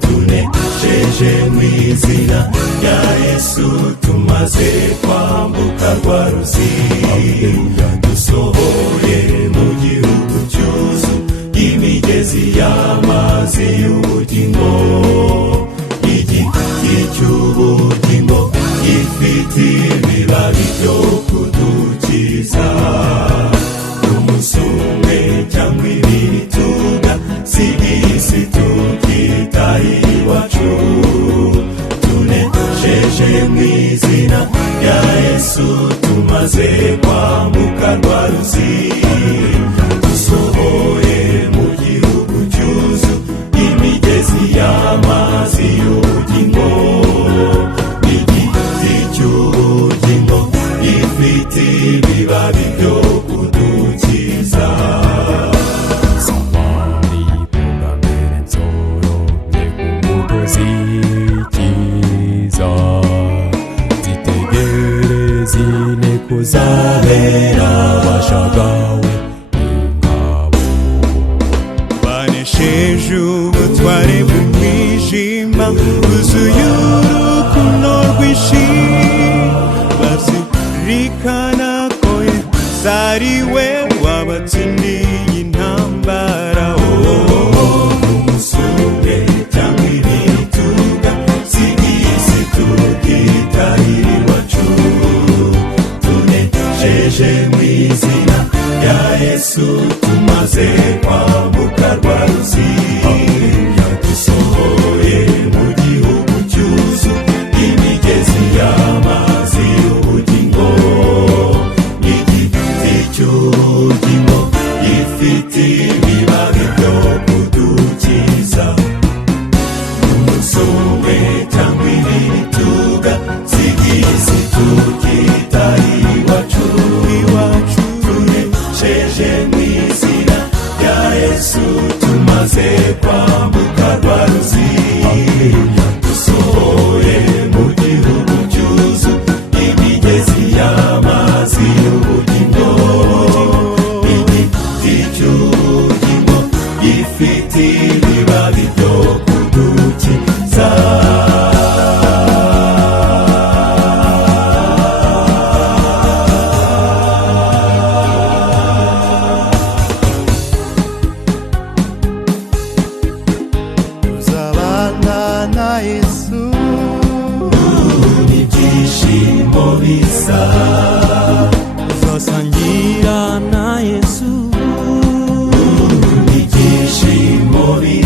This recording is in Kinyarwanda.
tunesheje mw'izina rya Yesu tumaze kwambuka rwa ruzi dusohoye mu gihugu cyuzuye imigezi y'amazi y'ubugingo igiti cy'ubugingo gifite ibibabi byo kudukiza umunsi umwe cyangwa ibiri tugasiga isi tukitaye iwacu tunesheje mw'izina rya Yesu tumaze kwambuka rwa ruzi dusohoye mu gihugu cyuzuye imigezi y'amazi y'ubugingo igiti cy'ubugingo gifite ibibabi byo kudukiza samari bunamere nsoromye k'umugozi kiza zitegereze inteko z'abera bashagawe n'ingabo banesheje ubutware bw'umwijima buzuye urukundo rwinshi bazirikana ko Yesu ari we wabatsindiye intambara umunsi umwe cyangwa ibiri tugasiga isi tukitaye iwacu tunesheje mw'izina rya Yesu tumaze kwambuka rwa ruzi dusohoye mu gihugu cyuzuye imigezi y'amazi y'ubugingo igiti cy'ubugingo gifite ibibabi byo kudukiza umunsi umwe cyangwa ibiri tugasiga isi tukitaye iwacu tunesheje mw'izina rya Yesu tumaze kwambuka rwa ruzi dusohoye mu gihugu cyuzuye imigezi y'amazi y'ubugingo igiti cy'ubugingo gifite ibibabi byo kudukiza tuzabana na Yesu n'ibyishimo bisa tuzasangira na Yesu n'ibyishimo bisa